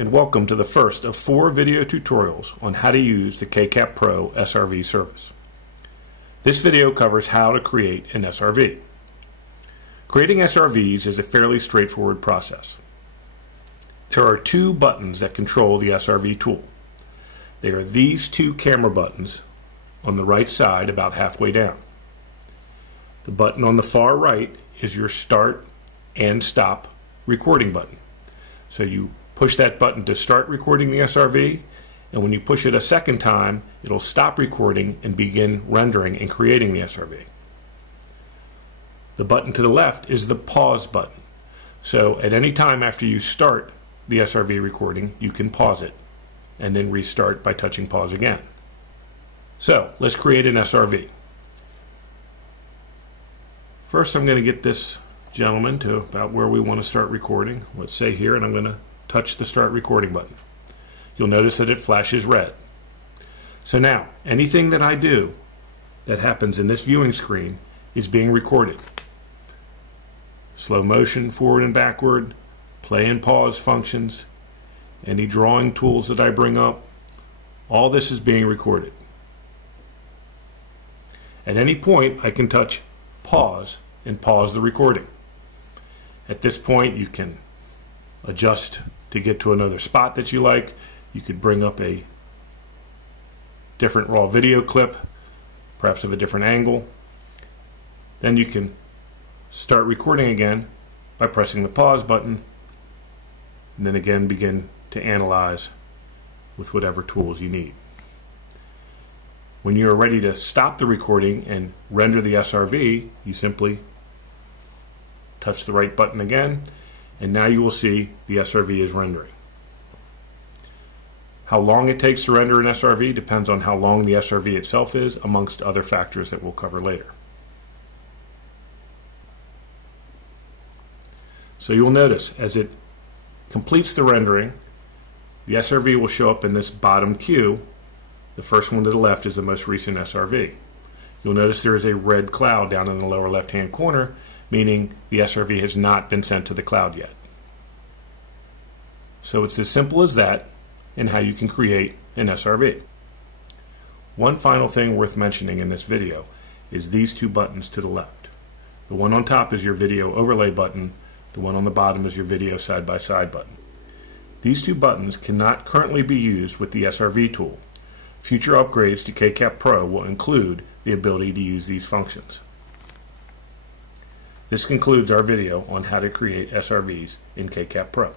and welcome to the first of 4 video tutorials on how to use the KCAP Pro SRV service. This video covers how to create an SRV. Creating SRVs is a fairly straightforward process. There are 2 buttons that control the SRV tool. They are these 2 camera buttons on the right side about halfway down. The button on the far right is your start and stop recording button. So you push that button to start recording the SRV, and when you push it a second time, it'll stop recording and begin rendering and creating the SRV. The button to the left is the pause button. So at any time after you start the SRV recording, you can pause it and then restart by touching pause again. So let's create an SRV. First, I'm going to get this gentleman to about where we want to start recording. Let's say here, and I'm going to touch the start recording button. You'll notice that it flashes red. So now, anything that I do that happens in this viewing screen is being recorded. Slow motion, forward and backward, play and pause functions, any drawing tools that I bring up, all this is being recorded. At any point, I can touch pause and pause the recording. At this point, you can adjust to get to another spot that you like. You could bring up a different raw video clip, perhaps of a different angle. Then you can start recording again by pressing the pause button, and then again begin to analyze with whatever tools you need. When you are ready to stop the recording and render the SRV, you simply touch the right button again, and now you will see the SRV is rendering. How long it takes to render an SRV depends on how long the SRV itself is, amongst other factors that we'll cover later. So you'll notice as it completes the rendering, the SRV will show up in this bottom queue. The first one to the left is the most recent SRV. You'll notice there is a red cloud down in the lower left-hand corner, meaning the SRV has not been sent to the cloud yet. So it's as simple as that in how you can create an SRV. One final thing worth mentioning in this video is these 2 buttons to the left. The one on top is your video overlay button. The one on the bottom is your video side-by-side button. These 2 buttons cannot currently be used with the SRV tool. Future upgrades to KCAP Pro will include the ability to use these functions. This concludes our video on how to create SRVs in KCAP Pro.